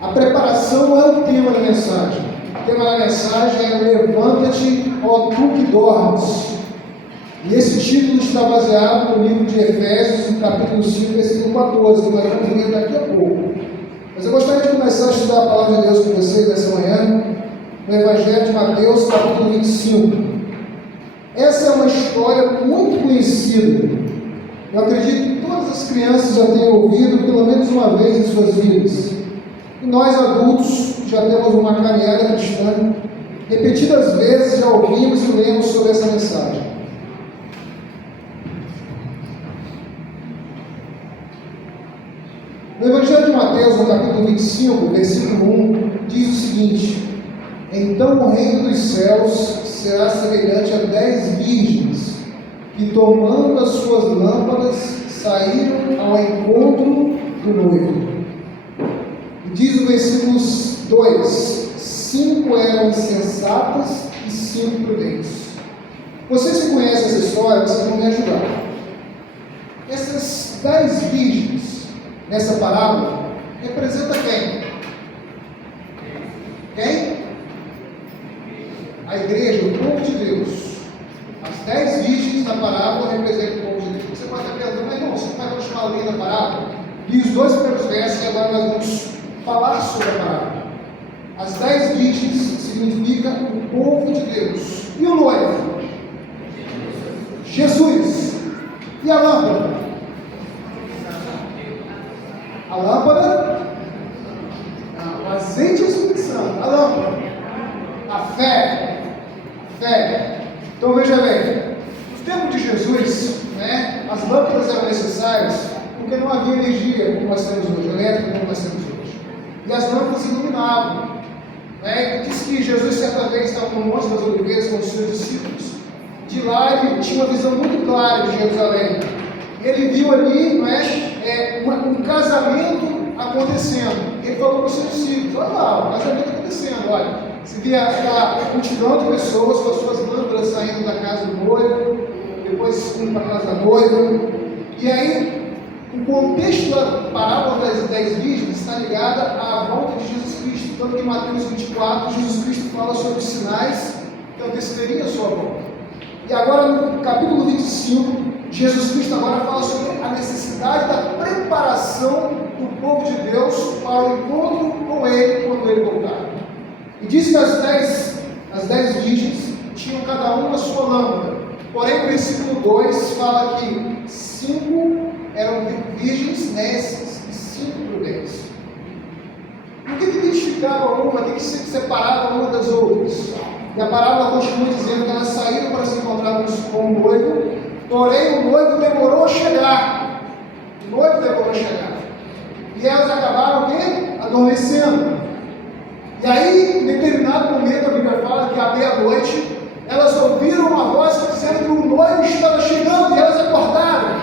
A preparação é o tema da mensagem. O tema da mensagem é Levanta-te, ó tu que dormes. E esse título está baseado no livro de Efésios, no capítulo 5, versículo 14, que nós vamos ler daqui a pouco. Mas eu gostaria de começar a estudar a palavra de Deus com vocês nessa manhã, no Evangelho de Mateus, capítulo 25. Essa é uma história muito conhecida. Eu acredito que todas as crianças já tenham ouvido pelo menos uma vez em suas vidas. E nós adultos já temos uma caminhada cristã. Repetidas vezes já ouvimos e lemos sobre essa mensagem. No Evangelho de Mateus, no capítulo 25, versículo 1, diz o seguinte: Então o reino dos céus será semelhante a 10 virgens, que tomando as suas lâmpadas, saíram ao encontro do noivo. E diz o versículo 2: 5 eram insensatas e 5 prudentes. Vocês que conhecem essa história, vocês vão me ajudar. Essas 10 virgens, nessa parábola, representa quem? Quem? A igreja, o povo de Deus. As 10 virgens da parábola representam o povo de Deus. Você pode estar pensando, mas não, você vai continuar lendo a parábola? E os 2 primeiros versos, e agora nós vamos falar sobre a parábola. As 10 virgens significa o povo de Deus. E o noivo? Jesus. E a lâmpada? A lâmpada? O azeite e o Espírito Santo. A lâmpada? A fé. A fé. Então veja bem, no tempo de Jesus, as lâmpadas eram necessárias porque não havia energia como nós temos hoje, elétrica como nós temos hoje. E as lâmpadas iluminavam. Diz que Jesus certa vez estava no Monte das Oliveiras com os seus discípulos. De lá ele tinha uma visão muito clara de Jerusalém. Ele viu ali um casamento acontecendo. Ele falou para os seus discípulos: olha lá, o casamento acontecendo, olha. Se via aquela multidão de pessoas com as suas lâmpadas saindo da casa do noivo, depois indo para a casa da noiva. E aí, o contexto da parábola das 10 virgens está ligada à volta de Jesus Cristo. Tanto que em Mateus 24, Jesus Cristo fala sobre os sinais que antecederiam a sua volta. E agora, no capítulo 25, Jesus Cristo agora fala sobre a necessidade da preparação do povo de Deus para o encontro com Ele quando Ele voltar. E diz que as 10 virgens tinham cada uma a sua lâmpada. Porém, o versículo 2 fala que 5 eram virgens nécias e 5 prudentes. O que identificava uma, tem que ser separada uma das outras. E a parábola continua dizendo que elas saíram para se encontrar com o noivo, porém o noivo demorou a chegar. O noivo demorou a chegar. E elas acabaram o quê? Adormecendo. E aí, em determinado momento, a Bíblia fala que à meia-noite, elas ouviram uma voz dizendo que o noivo estava chegando, e elas acordaram.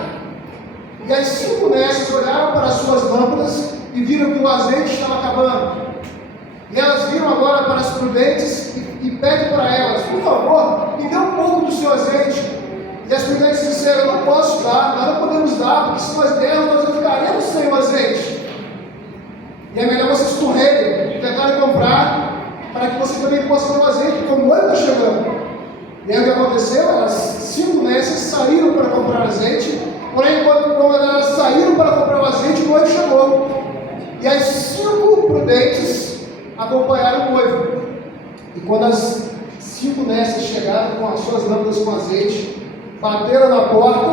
E as 5 nécias olharam para as suas lâmpadas e viram que o azeite estava acabando. E elas viram agora para as prudentes e pedem para elas: por favor, me dê um pouco do seu azeite. E as prudentes disseram: eu não posso dar, nós não podemos dar, porque se nós dermos, nós ficaremos sem o azeite. E é melhor vocês correrem, tentarem comprar, para que você também possa ter o azeite, porque o noivo está chegando. E aí o que aconteceu? As 5 nécias saíram para comprar azeite, porém, quando elas saíram para comprar o azeite, o noivo chegou. E as 5 prudentes acompanharam o noivo. E quando as 5 nécias chegaram com as suas lâmpadas com azeite, bateram na porta,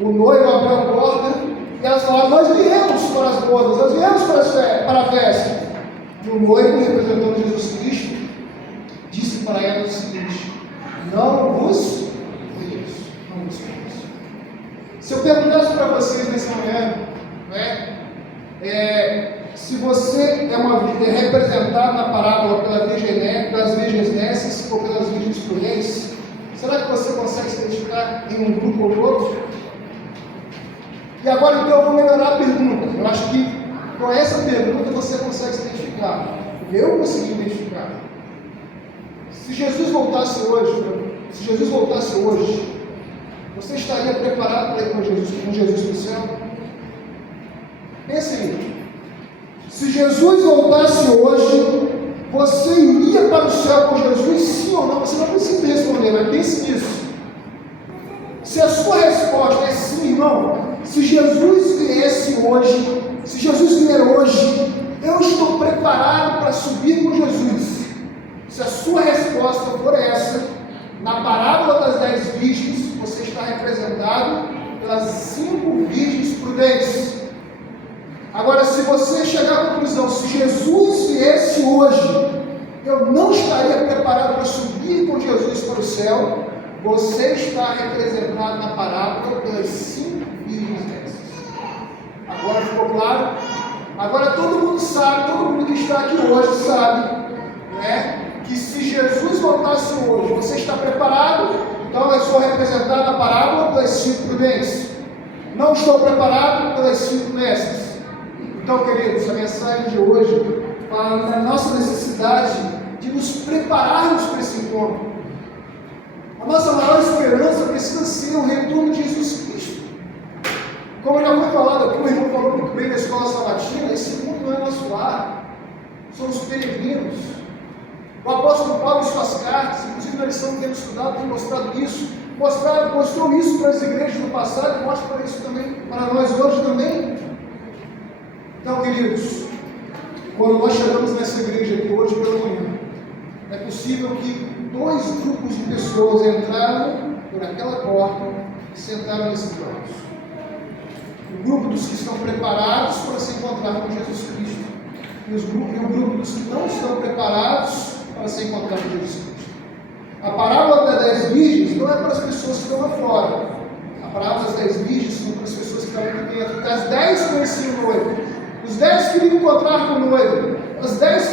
o noivo abriu a porta, e elas falaram: nós viemos para as bodas, nós viemos para a festa. E o noivo, representando Jesus Cristo, disse para elas o seguinte: não vos conheço, não vos conheço. Se eu perguntasse para vocês nessa manhã, se você é representado na parábola pelas virgens nécias ou pelas virgens prudentes, será que você consegue se identificar em um grupo ou outro? E agora então eu vou melhorar a pergunta. Eu acho que com essa pergunta você consegue se identificar. Eu consegui identificar. Se Jesus voltasse hoje, você estaria preparado para ir com Jesus para o céu? Pense aí. Se Jesus voltasse hoje, você iria para o céu com Jesus, sim ou não? Você não precisa responder, mas pense nisso. Se a sua resposta é sim, irmão, se Jesus viesse hoje, se Jesus vier hoje, eu estou preparado para subir com Jesus. Se a sua resposta for essa, na parábola das 10 virgens, você está representado pelas 5 virgens prudentes. Agora, se você chegar à conclusão, se Jesus viesse hoje, eu não estaria preparado para subir com Jesus para o céu, você está representado na parábola pelas 5 virgens dessas. Agora ficou claro? Agora todo mundo sabe, todo mundo que está aqui hoje sabe, né, que se Jesus voltasse hoje, você está preparado? Então eu sou representado na parábola pelas 5 prudentes. Não estou preparado pelas 5 mestres. Então, queridos, a mensagem de hoje fala da nossa necessidade de nos prepararmos para esse encontro. A nossa maior esperança precisa ser o retorno de Jesus Cristo. Como já foi falado aqui, o irmão falou muito bem na escola sabatina, esse mundo não é nosso lar, somos peregrinos. O apóstolo Paulo, em suas cartas, inclusive na lição que temos estudado, tem mostrado isso, mostrou isso para as igrejas do passado e mostra isso também para nós hoje também. Então, queridos, quando nós chegamos nessa igreja aqui hoje pela manhã, é possível que 2 grupos de pessoas entraram por aquela porta e sentaram nesses bancos. O grupo dos que estão preparados para se encontrar com Jesus Cristo e o grupo dos que não estão preparados para se encontrar com Jesus Cristo. A parábola das 10 virgens não é para as pessoas que estão lá fora. A parábola das 10 virgens são para as pessoas que estão aqui dentro. As 10 conheciam o noivo. Os 10 queriam encontrar com o noivo. Os 10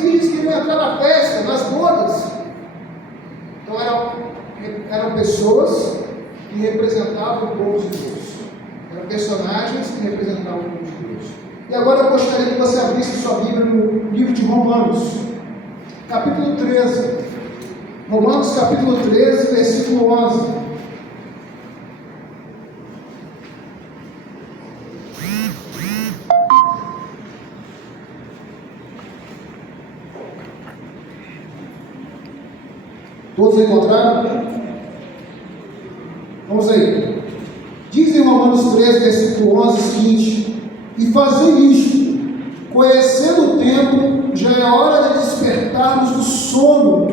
virgens queriam entrar na festa, nas bodas. Então eram pessoas que representavam o povo de Deus. Eram personagens que representavam o povo de Deus. E agora eu gostaria que você abrisse sua Bíblia no livro de Romanos, capítulo 13. Romanos capítulo 13, versículo 11. Todos encontraram? Vamos aí. Diz em Romanos 13, versículo 11 o seguinte: e fazer isto, conhecendo o tempo, já é hora de despertarmos do sono,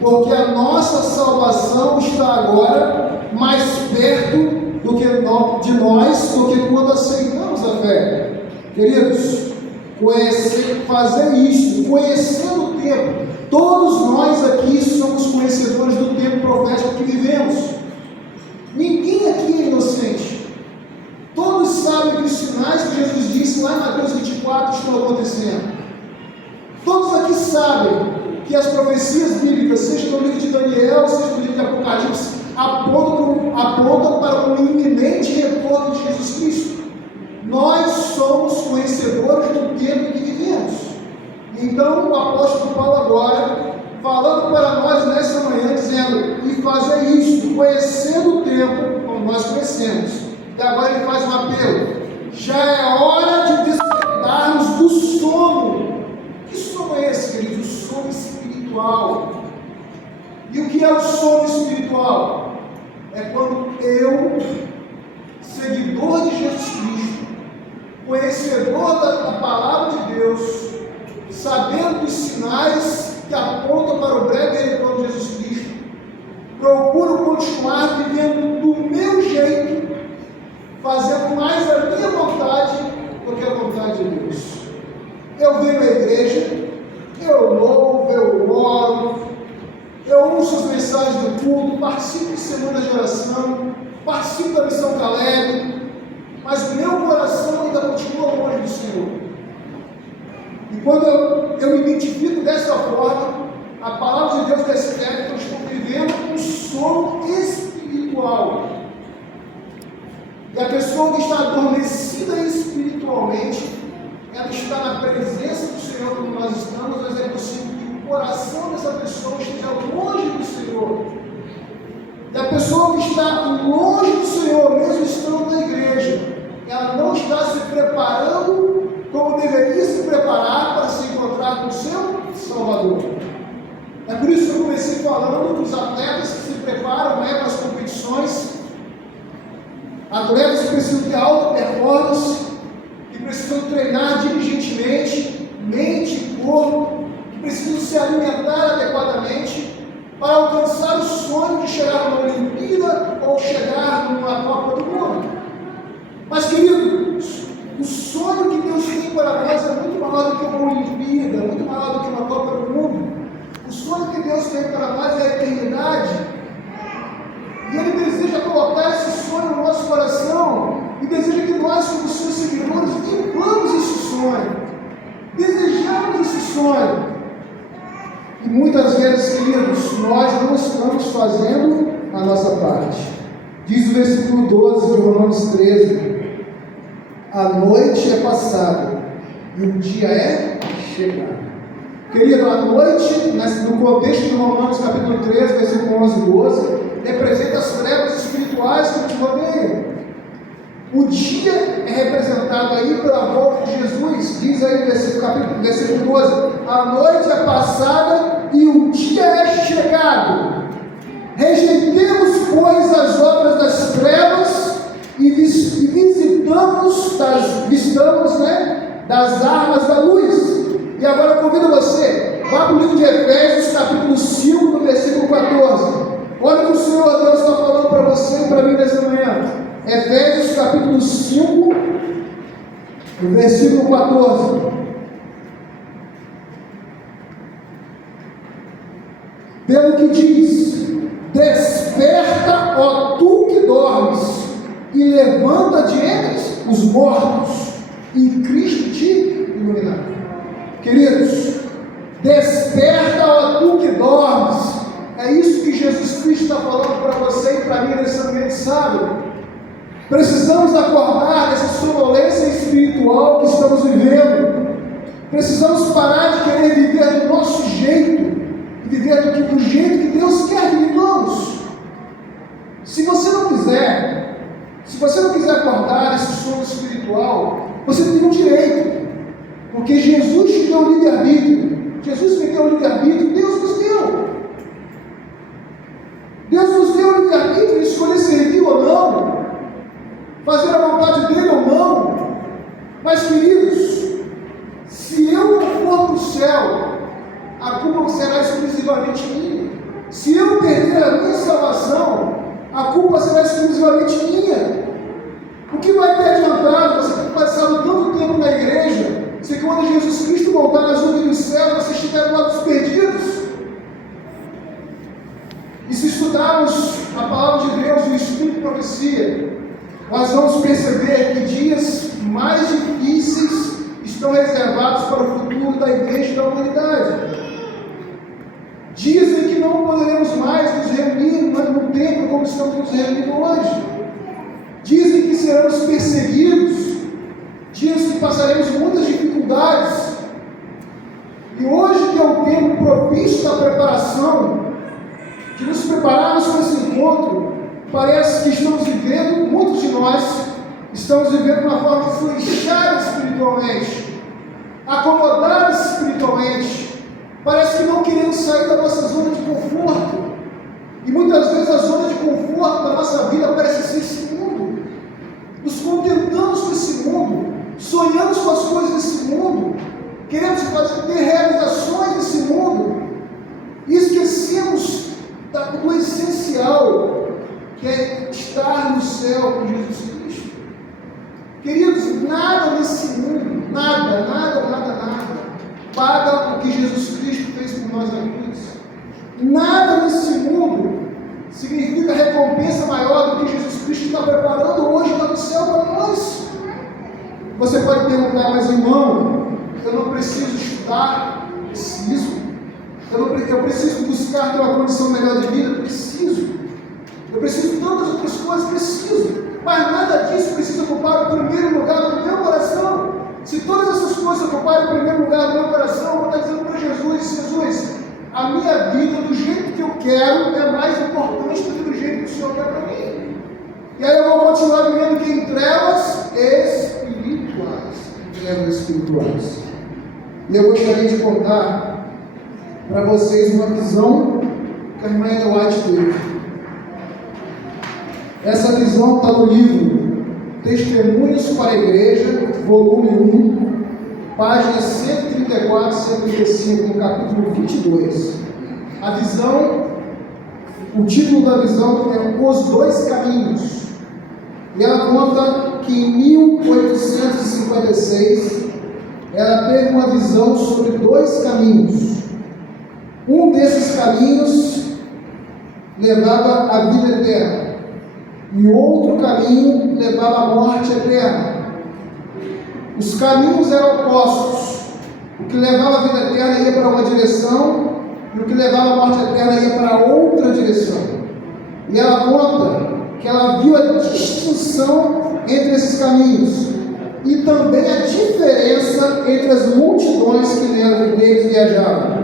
porque a nossa salvação está agora mais perto de nós do que quando aceitamos a fé. Queridos, fazer isto, conhecendo o tempo. Todos nós aqui somos conhecedores do tempo profético que vivemos. Ninguém aqui é inocente. Todos sabem que os sinais que Jesus disse lá em Mateus 24 estão acontecendo. Todos aqui sabem que as profecias bíblicas, seja no livro de Daniel, seja no livro de Apocalipse, apontam para um iminente retorno de Jesus Cristo. Nós somos conhecedores do tempo que vivemos. Então o apóstolo Paulo agora, falando para nós nessa manhã, dizendo, e fazer isto, conhecendo o tempo, como nós conhecemos. E agora ele faz um apelo: já é hora de despertarmos do sono. Que sono é esse, queridos? O sono espiritual. E o que é o sono espiritual? É quando eu, seguidor de Jesus Cristo, conhecedor da palavra de Deus, sabendo dos sinais que apontam para o breve retorno de Jesus Cristo, procuro continuar vivendo do meu jeito, fazendo mais a minha vontade do que a vontade de Deus. Eu venho à igreja, eu louvo, eu oro, eu ouço as mensagens do culto, participo de semana de oração, participo da missão Caleb, mas o meu coração ainda continua longe do Senhor. E quando eu me identifico dessa forma, a palavra de Deus descreve que eu estou vivendo um sono espiritual. E a pessoa que está adormecida espiritualmente, ela está na presença do Senhor como nós estamos, mas é possível que o coração dessa pessoa esteja longe do Senhor. E a pessoa que está longe do Senhor, mesmo estando na igreja, ela não está se preparando como deveria Salvador. É por isso que eu comecei falando dos atletas que se preparam para as competições, atletas que precisam de alta performance, que precisam treinar diligentemente, mente e corpo, que precisam se alimentar adequadamente para alcançar o sonho de chegar numa Olimpíada ou chegar numa Copa do Mundo. Mas, queridos, o sonho que Deus tem para nós é muito maior do que uma Olimpíada, muito maior do que uma Copa do Mundo. O sonho que Deus tem para nós é a eternidade. E Ele deseja colocar esse sonho no nosso coração e deseja que nós, como seus seguidores, vivamos esse sonho, desejamos esse sonho. E muitas vezes, queridos, nós não estamos fazendo a nossa parte. Diz o versículo 12 de Romanos 13: a noite é passada e o dia é chegado. Querido, a noite, no contexto de Romanos capítulo 13, versículo 11 e 12, representa as trevas espirituais que te rodeiam. O dia é representado aí pela volta de Jesus. Diz aí no versículo 12: a noite é passada e o dia é chegado. Rejeitemos, pois, as obras das trevas e vistamos das armas da luz. E agora eu convido você, vá para o livro de Efésios, capítulo 5, no versículo 14. Olha o que o Senhor Deus está falando para você e para mim nessa manhã. Efésios, capítulo 5, no versículo 14. Pelo que diz: desperta, ó tu que dormes, e levanta de entre os mortos, e Cristo te iluminará. Queridos, desperta, ó tu que dormes. É isso que Jesus Cristo está falando para você e para mim nesse ambiente sábado. Precisamos acordar dessa sonolência espiritual que estamos vivendo. Precisamos parar de querer viver do nosso jeito e viver do jeito que Deus quer que vivamos. Se você não quiser acordar desse sono espiritual, você tem um direito. Porque Jesus te deu o livre-arbítrio. Jesus me deu o livre-arbítrio, Deus nos deu. Deus nos deu o livre-arbítrio de escolher servir ou não, fazer a vontade dele ou não. Mas, queridos, se eu não for para o céu, a culpa será exclusivamente minha. Se eu perder a minha salvação, a culpa será exclusivamente minha. O que vai ter adiantado você ter passado tanto tempo na igreja, se quando Jesus Cristo voltar nas nuvens do céu, você estiver lá dos perdidos? E se estudarmos a palavra de Deus e o Espírito de profecia, nós vamos perceber que dias mais difíceis estão reservados para o futuro da igreja e da humanidade. Dias em que não poderemos mais nos reunir no templo como estamos nos reunindo hoje. Dias em que seremos perseguidos. Dias que passaremos muitas dificuldades. E hoje, que é o tempo propício da preparação, de nos prepararmos para esse encontro, parece que estamos vivendo, muitos de nós, estamos vivendo uma forma flechada espiritualmente, acomodados espiritualmente. Parece que não queremos sair da nossa zona de conforto. E muitas vezes a zona de conforto da nossa vida parece ser esse mundo. Nos contentamos com esse mundo, sonhamos com as coisas desse mundo, queremos ter realizações desse mundo, e esquecemos do essencial, que é estar no céu com Jesus Cristo. Queridos, nada nesse mundo, nada, paga o que Jesus Cristo fez por nós na cruz. Nada nesse mundo significa recompensa maior do que Jesus Cristo está preparando hoje lá no céu para nós. Você pode perguntar: mas irmão, eu não preciso estudar? Preciso. Eu preciso buscar ter uma condição melhor de vida? Preciso. Eu preciso de tantas outras coisas? Preciso. Mas nada disso precisa ocupar o primeiro lugar do meu coração. Se todas essas coisas ocuparem o primeiro lugar do meu coração, eu vou estar dizendo para Jesus: a minha vida do jeito que eu quero é mais importante do que do jeito que o Senhor quer para mim. E aí eu vou continuar vivendo aqui em trevas espirituais. E eu gostaria de contar para vocês uma visão que a irmã Ellen White teve. Essa visão está no livro Testemunhos para a Igreja, volume 1, páginas 134 e 135, no capítulo 22. A visão, o título da visão é Os Dois Caminhos. E ela conta que em 1856 ela teve uma visão sobre dois caminhos. Um desses caminhos levava à vida eterna e o outro caminho levava à morte eterna. Os caminhos eram opostos. O que levava à vida eterna ia para uma direção e o que levava à morte eterna ia para outra direção. E ela conta que ela viu a distinção entre esses caminhos e também a diferença entre as multidões que neles viajavam.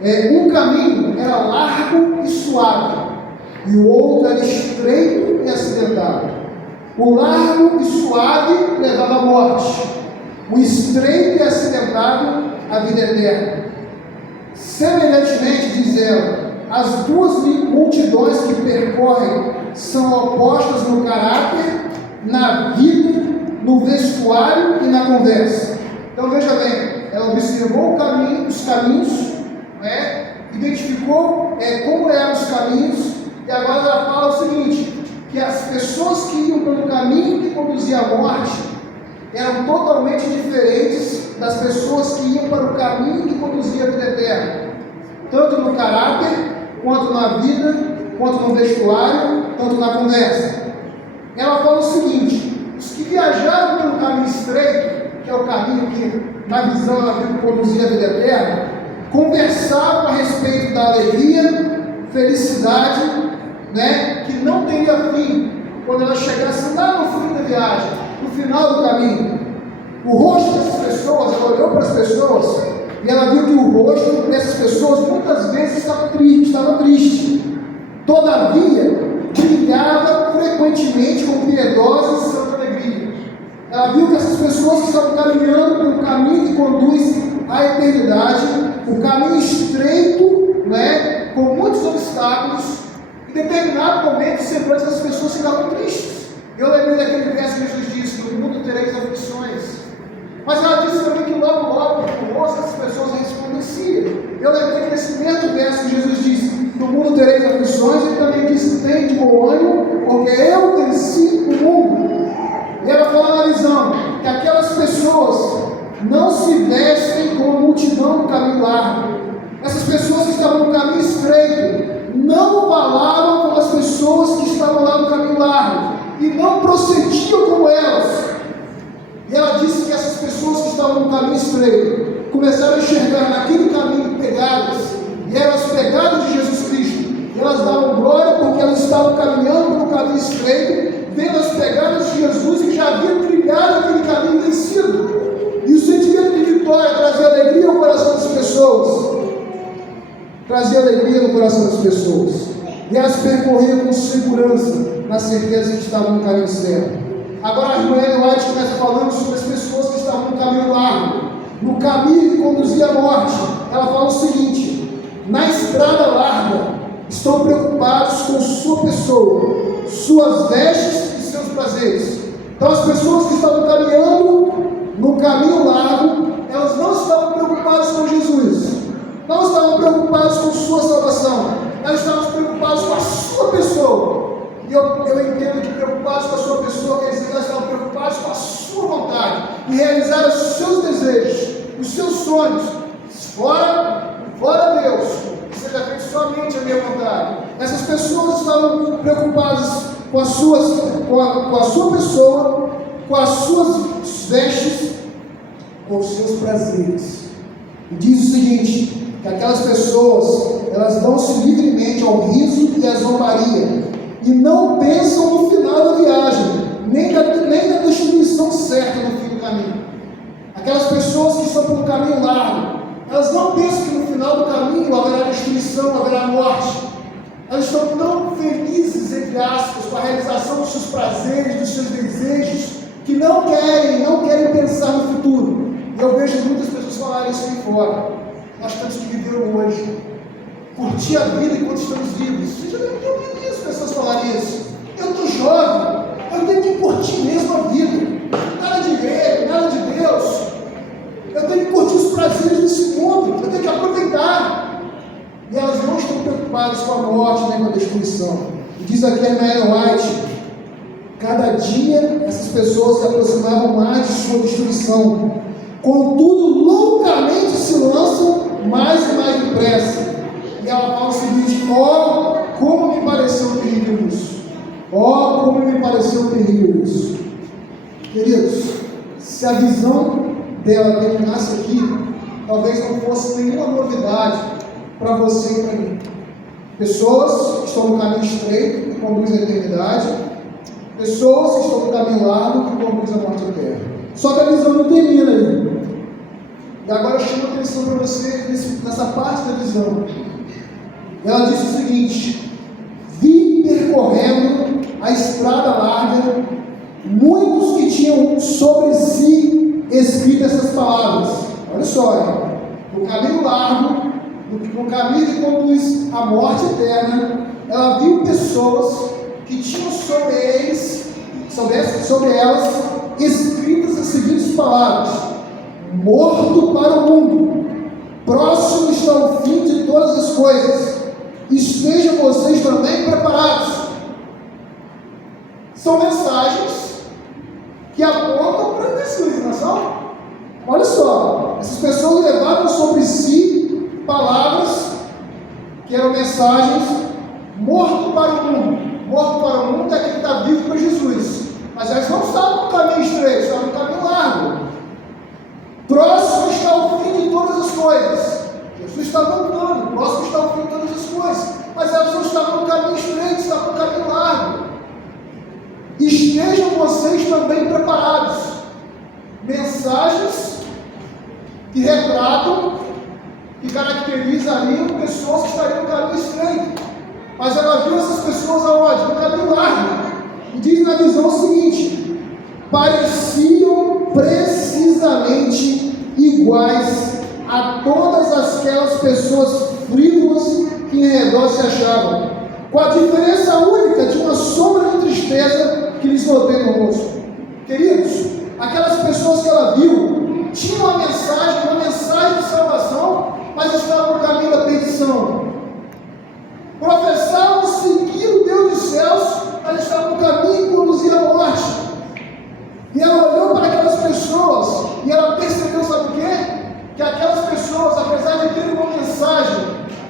Um caminho era largo e suave, e o outro era estreito e acidentado. O largo e suave levava à morte, o estreito e acidentado à vida eterna. Semelhantemente, diz ela, as duas multidões que percorrem são opostas no caráter, na vida, no vestuário e na conversa. Então veja bem, ela observou os caminhos, identificou como eram os caminhos, e agora ela fala o seguinte, que as pessoas que iam pelo caminho que conduzia à morte eram totalmente diferentes das pessoas que iam para o caminho que conduzia à vida eterna, tanto no caráter, quanto na vida, quanto no vestuário, tanto na conversa. Ela fala o seguinte, os que viajaram pelo caminho estreito, que é o caminho que na visão ela viu que conduzia à vida eterna, conversavam a respeito da alegria, felicidade, que não teria fim, quando ela chegasse lá no fim da viagem, no final do caminho. O rosto dessas pessoas, ela olhou para as pessoas e ela viu que o rosto dessas pessoas muitas vezes estava triste. Todavia, brilhava frequentemente com piedosa e santa alegria. Ela viu que essas pessoas que estavam caminhando pelo caminho que conduz à eternidade, o caminho estreito, com muitos obstáculos, em determinado momento, semblante das pessoas ficavam tristes. Eu lembrei daquele verso que Jesus disse: no mundo tereis aflições. Mas ela disse também que logo, no rosto das pessoas resplandeciam. Eu lembrei que nesse mesmo verso que Jesus disse: no mundo tereis aflições, ele também disse: tem de bom ânimo, porque eu venci o mundo. E ela fala na visão que aquelas pessoas não se vestem como a multidão no caminho largo. Essas pessoas que estavam no caminho estreito não falavam como as pessoas que estavam lá no caminho largo e não procediam como elas. E ela disse que essas pessoas que estavam no caminho estreito começaram a enxergar naquele caminho pegadas, e eram as pegadas de Jesus Cristo, e elas davam glória porque elas estavam caminhando pelo caminho estreito, vendo as pegadas de Jesus que já haviam trilhado aquele caminho vencido. E o sentimento de vitória trazia alegria ao coração das pessoas. Trazia alegria no coração das pessoas. E elas percorriam com segurança, na certeza que estavam no caminho certo. Agora a irmã Ellen White começa falando sobre as pessoas que estavam no caminho largo, no caminho que conduzia à morte. Ela fala o seguinte: na estrada larga estão preocupados com sua pessoa, suas vestes e seus prazeres. Então as pessoas que estavam caminhando no caminho largo, elas não estavam preocupadas com Jesus, não estavam preocupadas com sua salvação, elas estavam preocupadas com a sua pessoa. E eu entendo que preocupados com a sua pessoa quer dizer que elas estavam preocupadas com a sua vontade e realizar os seus desejos, os seus sonhos. Fora Deus, que seja feito somente a minha vontade. Essas pessoas estavam preocupadas com a sua pessoa, com as suas vestes, com os seus prazeres. E diz o seguinte: que aquelas pessoas, elas dão-se livremente ao riso e à zombaria, e não pensam no final da viagem, nem na destruição certa no fim do caminho. Aquelas pessoas que estão pelo caminho largo, elas não pensam que no final do caminho haverá destruição, haverá morte. Elas estão tão felizes, entre aspas, com a realização dos seus prazeres, dos seus desejos, que não querem pensar no futuro. E eu vejo muitas pessoas falarem isso aí fora. Nós temos que viver jogo hoje. Curtir a vida enquanto estamos vivos. Você já deve ter ouvido isso, pessoas falarem isso. Eu estou jovem, eu tenho que curtir mesmo a vida. Nada de igreja, nada de Deus. Eu tenho que curtir os prazeres desse mundo, eu tenho que aproveitar. E elas não estão preocupadas com a morte nem com a destruição. E diz aqui a Ellen White: cada dia essas pessoas se aproximavam mais de sua destruição. Contudo, loucamente se lançam mais e mais depressa. E ela fala o seguinte: ó, como me pareceu terrível isso. Ó, como me pareceu terrível isso. Queridos, se a visão dela terminasse aqui, talvez não fosse nenhuma novidade para você e para mim. Pessoas que estão no caminho estreito, que conduzem à eternidade. Pessoas que estão no caminho largo, que conduzem à morte eterna. Só que a visão não termina aí. E agora eu chamo a atenção para você nessa parte da visão. Ela disse o seguinte: vi percorrendo a estrada larga muitos que tinham sobre si escrito essas palavras. Olha só, no caminho largo, no caminho que conduz à morte eterna, ela viu pessoas que tinham sobre elas escritas as seguintes palavras: morto para o mundo, próximo está o fim de todas as coisas, estejam vocês também preparados. São mensagens que apontam para Jesus, não são? Olha só, essas pessoas levaram sobre si palavras que eram mensagens: morto para o mundo. Morto para o mundo é aquele que está vivo para Jesus, mas eles não estavam no caminho estreito, estavam no caminho largo. Próximo está o fim de todas as coisas. Jesus está voltando, próximo está o fim de todas as coisas, mas elas não estavam no caminho estreito, estavam no caminho largo. Estejam vocês também preparados. Mensagens que retratam, que caracterizariam pessoas que estariam no caminho estreito. Mas ela viu essas pessoas aonde? No caminho largo. E diz na visão o seguinte: pareciam precisamente iguais a todas aquelas pessoas frívolas que em redor se achavam, com a diferença única de uma sombra de tristeza que lhes rodeia no rosto. Queridos, aquelas pessoas que ela viu tinham uma mensagem de salvação, mas estavam no caminho da perdição. Professavam seguir o Deus dos céus, mas estavam no caminho que conduzia à morte. E ela olhou para aquelas pessoas e ela percebeu, sabe o quê? Que aquelas pessoas, apesar de terem uma mensagem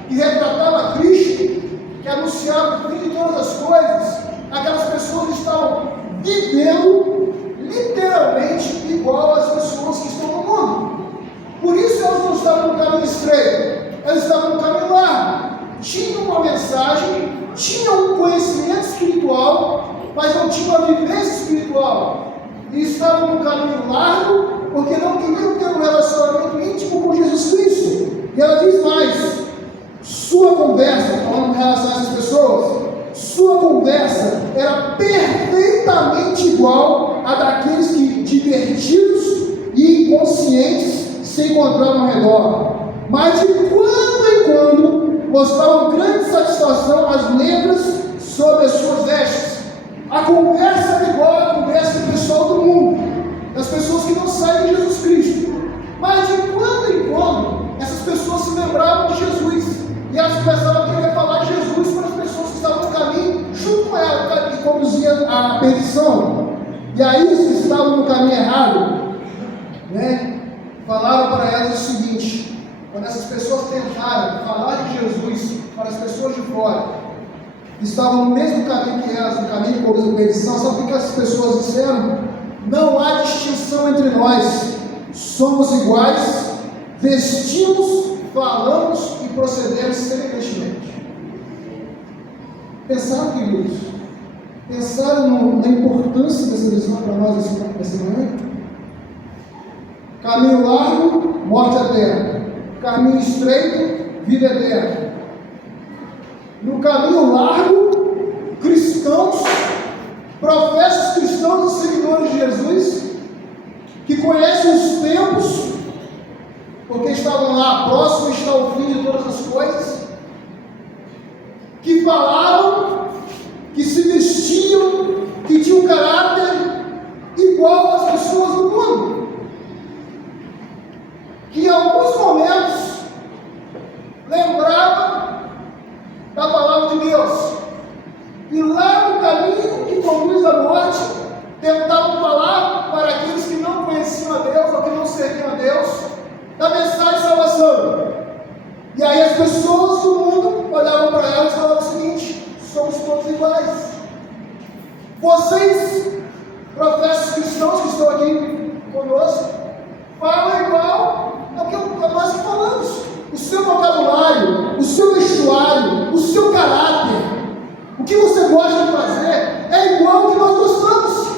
que retratava Cristo, que anunciava o fim de todas as coisas, aquelas pessoas estavam vivendo literalmente igual às pessoas que estão no mundo. Por isso elas não estavam no caminho estreito, elas estavam no caminho largo. Tinham uma mensagem, tinham um conhecimento espiritual, mas não tinham uma vivência espiritual. E estavam no caminho largo, porque não queriam ter um relacionamento íntimo com Jesus Cristo. E ela diz mais: sua conversa, falando em relação a essas pessoas, sua conversa era perfeitamente igual a daqueles que, divertidos e inconscientes, se encontravam ao redor. Mas de quando em quando mostravam grande satisfação às letras sobre as suas vestes. A conversa era igual à conversa do pessoal do mundo, das pessoas que não seguem Jesus Cristo. Mas de quando em quando, essas pessoas se lembravam de Jesus, e elas começavam a querer falar de Jesus para as pessoas que estavam no caminho, junto com ela, que conduzia à perdição. E aí, os que estavam no caminho errado, falaram para elas o seguinte: quando essas pessoas tentaram falar de Jesus para as pessoas de fora, estavam no mesmo caminho que elas, no caminho de conduz à perdição, sabe o que essas pessoas disseram? Não há distinção entre nós, somos iguais, vestimos, falamos e procedemos semelhantemente. Pensaram, queridos? Pensaram na importância dessa visão para nós nesse momento? Caminho largo, morte eterna. Caminho estreito, vida eterna. No caminho largo, cristãos, professos cristãos e seguidores de Jesus, que conhecem os tempos, porque estavam lá, próximo está o fim de todas as coisas, que falavam, que se vestiam, que tinham caráter igual às pessoas do mundo, que em alguns momentos lembrava da palavra de Deus, e lá no caminho que conduz à morte, tentavam falar para aqueles que não conheciam a Deus ou que não serviam a Deus, da mensagem de salvação. E aí as pessoas do mundo olhavam para elas e falavam o seguinte: somos todos iguais. Vocês, professos cristãos que estão aqui conosco, falam igual ao que nós falamos. O seu vocabulário, o seu vestuário, o seu caráter, o que você gosta de fazer é igual ao que nós gostamos.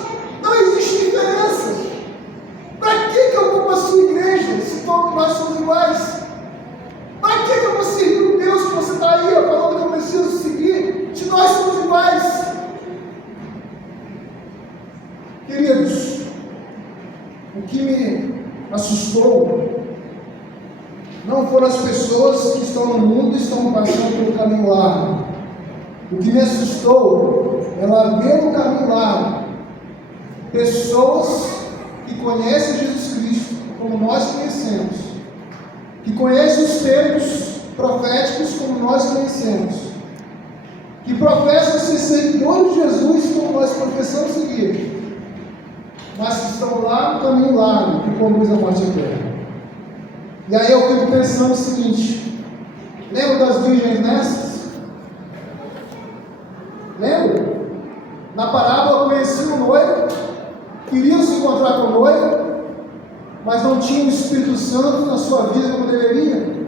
Não existe diferença. Para que eu vou para a sua igreja se todos nós somos iguais? Para que eu vou seguir o Deus que você está aí falando que eu preciso seguir, se nós somos iguais? Queridos, o que me assustou não foram as pessoas que estão no mundo e estão passando pelo caminho largo. O que me assustou é lá ver no caminho largo pessoas que conhecem Jesus Cristo como nós conhecemos, que conhecem os termos proféticos como nós conhecemos, que professam ser seguidores de Jesus como nós professamos seguir, mas que estão lá no caminho largo que conduz à morte eterna. E aí eu fico pensando o seguinte: lembra das virgens nessas? Lembra? Na parábola conheciam o noivo, queriam se encontrar com o noivo, mas não tinham o Espírito Santo na sua vida como deveria.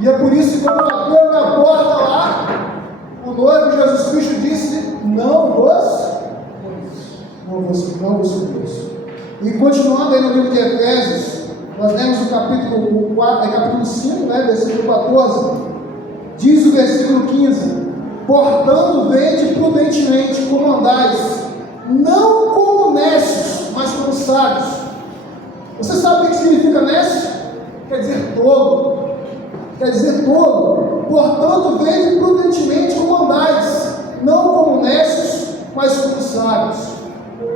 E é por isso que quando bateu na porta lá, o noivo Jesus Cristo disse: não vos conheço. E continuando aí no livro de Efésios, nós lemos o capítulo 4, capítulo 5, versículo 14, diz o versículo 15: portanto, vede prudentemente como andais, não como necios, mas como sábios. Você sabe o que significa nécio? Quer dizer tolo. Quer dizer tolo. Portanto, vede prudentemente como andais, não como necios, mas como sábios.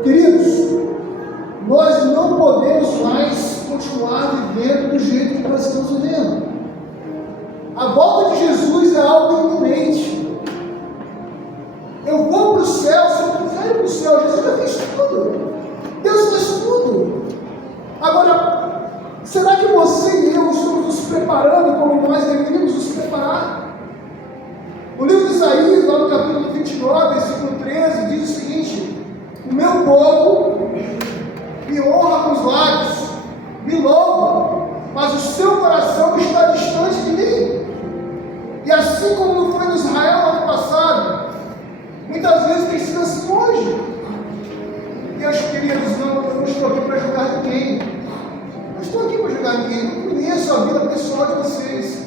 Queridos, nós não podemos mais continuar vivendo do jeito que nós estamos vivendo. A volta de Jesus é algo iminente. Eu vou para o céu, se eu quiser ir para o céu, Jesus já fez tudo. Deus fez tudo. Agora, será que você e eu estamos nos preparando como nós deveríamos nos preparar? O livro de Isaías, lá no capítulo 29, versículo 13, diz o seguinte: o meu povo me honra com os lábios, me louva, mas o seu coração está distante de mim. E assim como foi no Israel no ano passado, muitas vezes tem sido assim hoje. Meus queridos, eu não estou aqui para julgar ninguém. Não estou aqui para julgar ninguém. Eu não conheço a vida pessoal de vocês.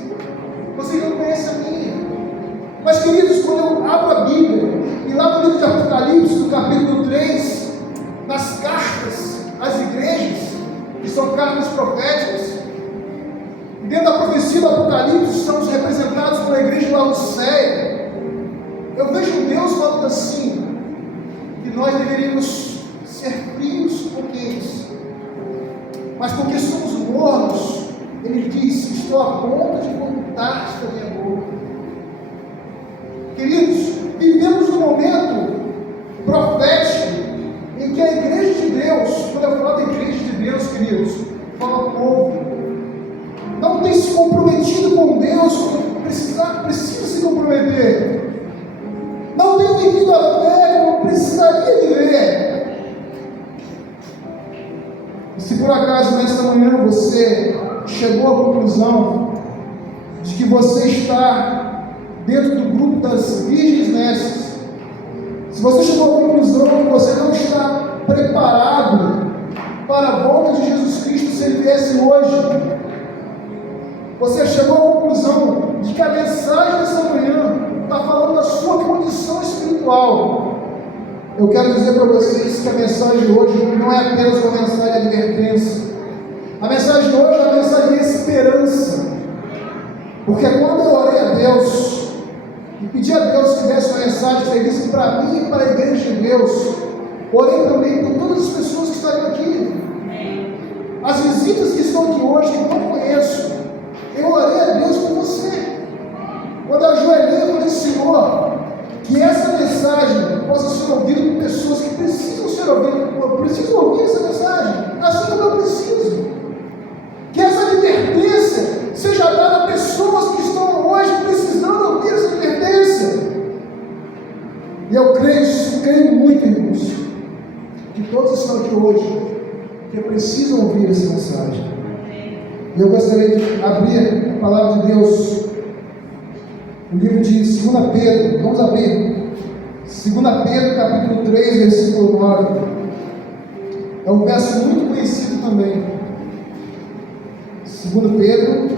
Vocês não conhecem a minha. Mas, queridos, quando eu abro a Bíblia, e lá no livro de Apocalipse, no capítulo 3, nas cartas às igrejas, que são cartas proféticas, e dentro da profecia do Apocalipse, estamos representados pela igreja de Laodiceia. Eu vejo Deus falando assim, que nós deveríamos ser frios ou quentes, mas porque somos mornos, ele diz: estou a ponto de vomitar da minha boca. Queridos, vivemos um momento profético em que a igreja de Deus, quando eu falo da igreja de Deus, queridos, fala povo, não tem se comprometido com Deus como precisa se comprometer, não tem vivido a fé como precisaria viver. E se por acaso nesta manhã você chegou à conclusão de que você está dentro do grupo das virgens nécias, se você chegou à conclusão que você não está preparado para a volta de Jesus Cristo se ele viesse hoje, você chegou à conclusão de que a mensagem dessa manhã está falando da sua condição espiritual, eu quero dizer para vocês que a mensagem de hoje não é apenas uma mensagem de advertência. A mensagem de hoje é uma mensagem de esperança. Porque quando eu orei a Deus e pedi a Deus que desse uma mensagem feliz para mim e para a igreja de Deus, orei também por todas as pessoas que estariam aqui. As visitas que estão aqui hoje, que eu não conheço, eu orei a Deus por você. Quando eu ajoelhei, eu falei: Senhor, que essa mensagem possa ser ouvida por pessoas que precisam ser ouvidas, precisam ouvir essa mensagem, assim como eu preciso. Que essa advertência seja dada a pessoas que estão hoje precisando ouvir essa advertência. E eu creio muito, irmãos, que todos estão aqui hoje que precisam ouvir essa mensagem. E eu gostaria de abrir a palavra de Deus, o livro de 2 Pedro, vamos abrir, 2 Pedro capítulo 3, versículo 9, é um verso muito conhecido também. 2 Pedro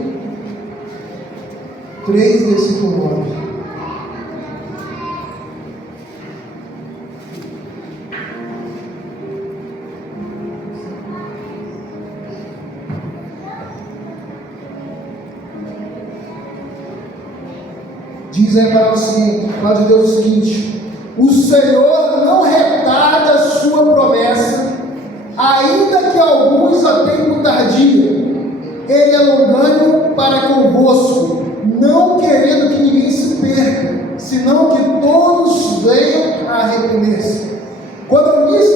3, versículo 9. Diz aí para a palavra de Deus o seguinte: o Senhor não retarda a sua promessa, ainda que alguns a tenham por tardia. Ele é longânimo para convosco, não querendo que ninguém se perca, senão que todos venham a arrepender-se. Quando eu li